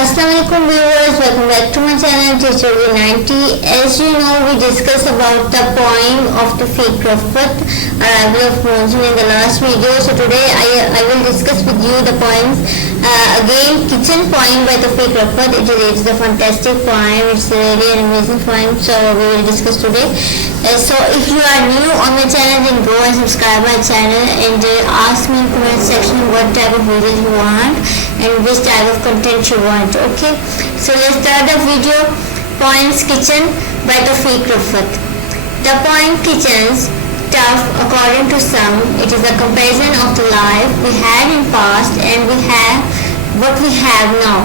Assalamu-alaikum viewers, welcome back to my channel Literaturereview90. As you know, we discussed about the poem of Taufiq Rafat, Arrival of Monsoon, in the last video. So today I will discuss with you the poems. Again, Kitchen poem by Taufiq Rafat. It is a fantastic poem. It's really an amazing poem. So we will discuss today. So if you are new on my channel, then go and subscribe my channel and ask me in the comment section what type of videos you want and which type of content you want. Okay, so let's start the video. Poems Kitchen by Taufiq Rafat. The poem Kitchen's tough according to some. It is a comparison of the life we had in past and we have what we have now.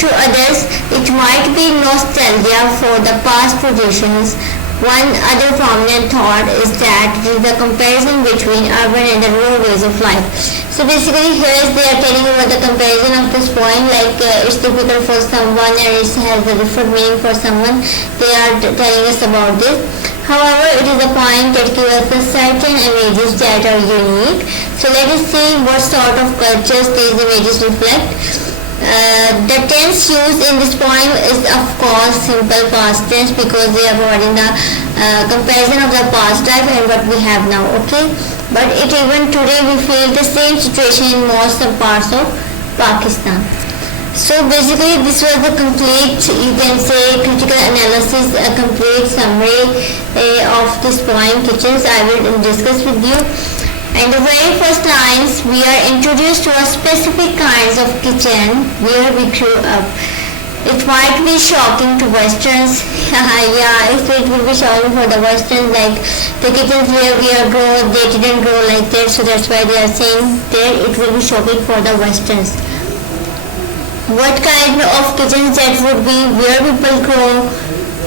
To others, it might be nostalgia for the past traditions. One other prominent thought is that it is the comparison between urban and the rural ways of life. So basically here they are telling about the comparison of this poem, like it's difficult for someone and it has a different meaning for someone. They are telling us about this. However, it is a poem that gives us certain images that are unique. So let us see what sort of cultures these images reflect. The tense used in this poem is of course simple past tense because they are providing the comparison of the past life and what we have now. Okay, but even today we feel the same situation in most of parts of Pakistan. So basically this was the complete, you can say, critical analysis, a complete summary of this poem Kitchens. I will discuss with you. In the very first lines, we are introduced to a specific kinds of kitchen where we grew up. It might be shocking to Westerns. Yeah, it will be shocking for the Westerns, like the kitchens where we are grown, they didn't grow like that, so that's why they are saying there it will be shocking for the Westerns. What kind of kitchens that would be where people grow?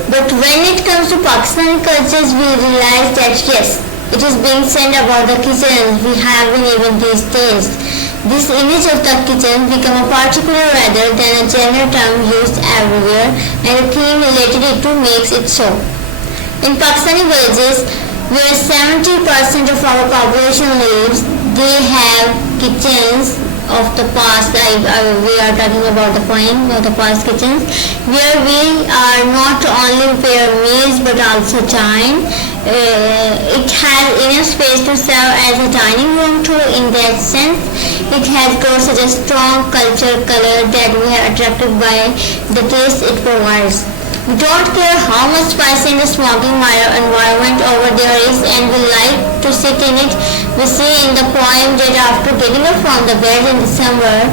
But when it comes to Pakistani cultures, we realize that yes, it is being said about the kitchen we have in even these days. This image of the kitchen become a particular rather than a general term used everywhere, and the theme related it to makes it so. In Pakistani villages, where 70% of our population lives, they have kitchens of the past. We are talking about the poem of the past kitchens, where we are not only prepare meals but also dine. It has enough space to serve as a dining room too. In that sense, it has got such a strong cultural color that we are attracted by the taste it provides. We don't care how much spice in the smoking environment over there is, and we like to sit in it. We see in the poem that after getting up from the bed in December,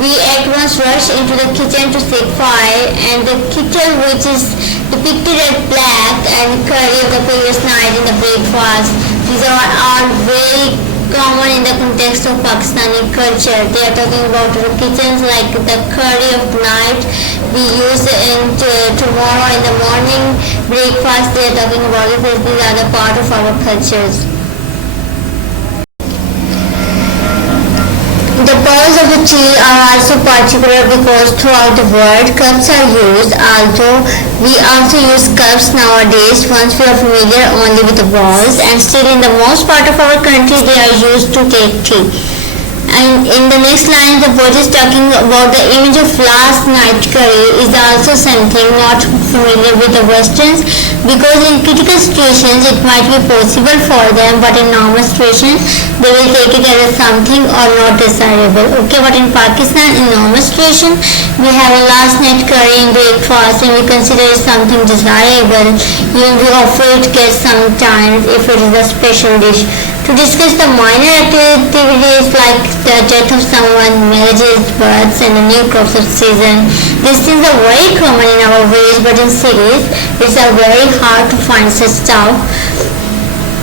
we at once rush into the kitchen to seek fire, and the kettle, which is depicted as black, and curry of the previous night in the breakfast. These are all very common in the context of Pakistani culture. They are talking about the kitchens like the curry of night we use in tomorrow in the morning breakfast. They are talking about it. These are the part of our cultures. The pearls of the tea are also particular because throughout the world cups are used, although we also use cups nowadays. Once we are familiar only with the balls, and still in the most part of our country they are used to take tea. And in the next line, the poet is talking about the image of last night curry is also something not familiar with the Westerns, because in critical situations it might be possible for them, but in normal situations they will take it as something or not desirable. Okay, but in Pakistan, in normal situation, we have a last night curry in breakfast and we consider it something desirable. Even we offer it guests sometimes if it is a special dish. To discuss the minor activities like the death of someone, marriages, births, and the new crops of season. These things are very common in our village, but in cities it's very hard to find such stuff.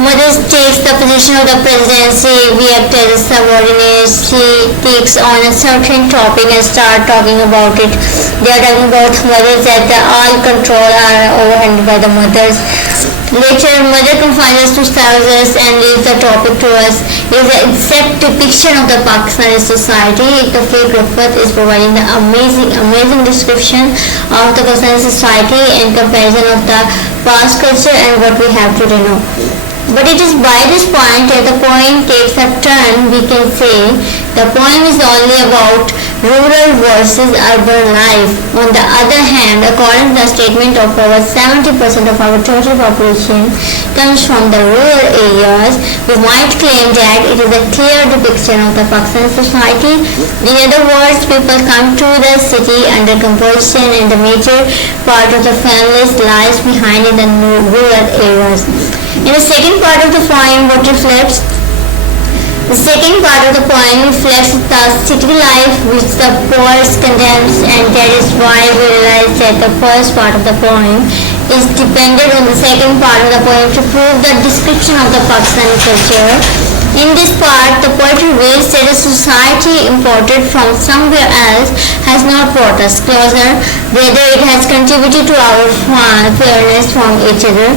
Mother takes the position of the presidency. We act as subordinates. She takes on a certain topic and start talking about it. They are talking about mothers that all control are overhanded by the mothers. Later, mother confines us to thousands and leaves the topic to us. It is the exact depiction of the Pakistani society. Taufiq Rafat is providing the amazing description of the Pakistani society and comparison of the past culture and what we have today now. But it is by this point that the poem takes a turn. We can say the poem is only about rural versus urban life. On the other hand, according to the statement of over 70% of our total population comes from the rural areas, we might claim that it is a clear depiction of the Pakistani society. In other words, people come to the city under compulsion and the major part of the families lies behind in the rural areas. In the second part of the poem, what reflects? The second part of the poem reflects the city life which the poet condemns, and that is why we realize that the first part of the poem is dependent on the second part of the poem to prove the description of the Pakistani culture. In this part, the poet reveals that a society imported from somewhere else has not brought us closer, rather it has contributed to our fairness from each other.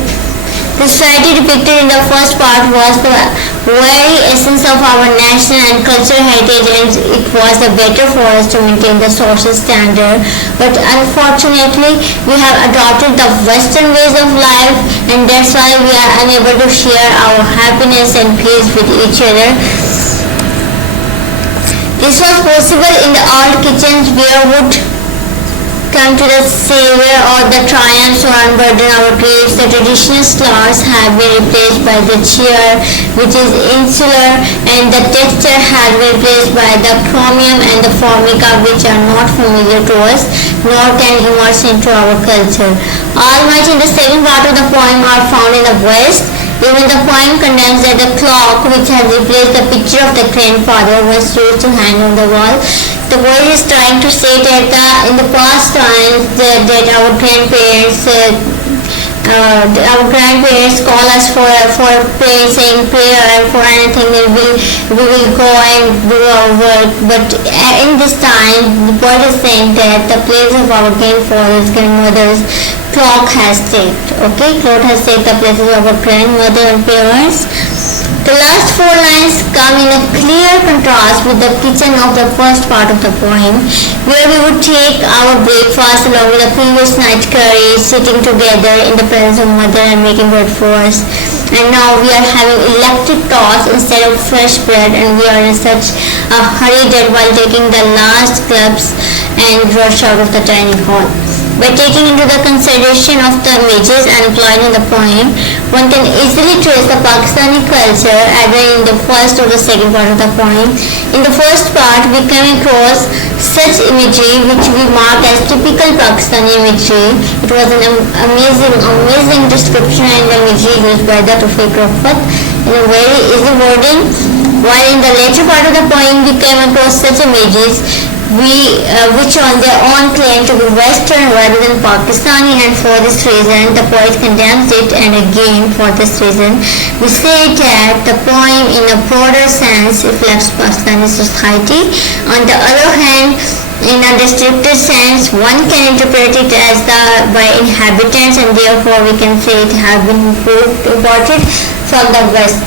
The society depicted in the first part was the very essence of our national and cultural heritage, and it was better for us to maintain the social standard. But unfortunately, we have adopted the Western ways of life, and that's why we are unable to share our happiness and peace with each other. This was possible in the old kitchens where wood come to the savor or the triumphs or unburden our griefs. The traditional slars have been replaced by the chair, which is insular, and the texture has been replaced by the chromium and the formica, which are not familiar to us nor can immerse into our culture. All much in the second part of the poem are found in the West. Even the poem condemns that the clock, which has replaced the picture of the grandfather, was used to hang on the wall. The poet is trying to say that in the past times that our grandparents call us for prayer, saying prayer and for anything, then we will go and do our work. But in this time, the poet is saying that the place of our grandfathers, grandmothers, clock has taken. Okay, clock has taken the places of our grandmother and parents. The last four lines come in a clear contrast with the kitchen of the first part of the poem, where we would take our breakfast along with the previous night curry, sitting together in the presence of mother and making bread for us. And now we are having electric toast instead of fresh bread, and we are in such a hurry that while taking the last clubs and rush out of the dining hall. By taking into the consideration of the images employed in the poem, one can easily trace the Pakistani culture either in the first or the second part of the poem. In the first part, we came across such imagery which we mark as typical Pakistani imagery. It was an amazing description and imagery used by the Taufiq Rafat in a very easy wording. While in the later part of the poem, we came across such images which on their own claim to be Western rather than Pakistani, and for this reason the poet condemns it, and again for this reason we say that the poem in a broader sense reflects Pakistani society. On the other hand, in a descriptive sense, one can interpret it as by inhabitants, and therefore we can say it has been imported from the West.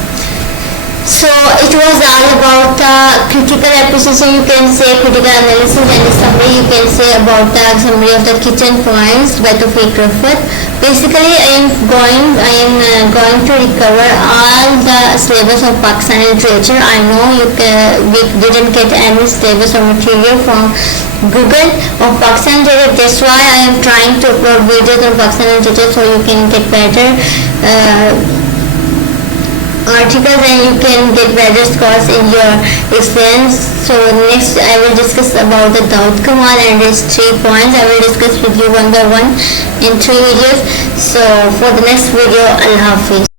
So it was all about the critical appreciation, you can say, critical analysis, and the summary you can say about the summary of the kitchen poems by Taufiq Rafat. Basically, I am going to recover all the syllabus of Pakistani literature. I know we didn't get any syllabus or material from Google of Pakistani literature. That's why I am trying to upload videos on Pakistani literature so you can get better articles and you can get better scores in your exams. So next I will discuss about the Daud Kamal and its 3 points. I will discuss with you one by one in 3 videos. So for the next video, Allah Hafiz.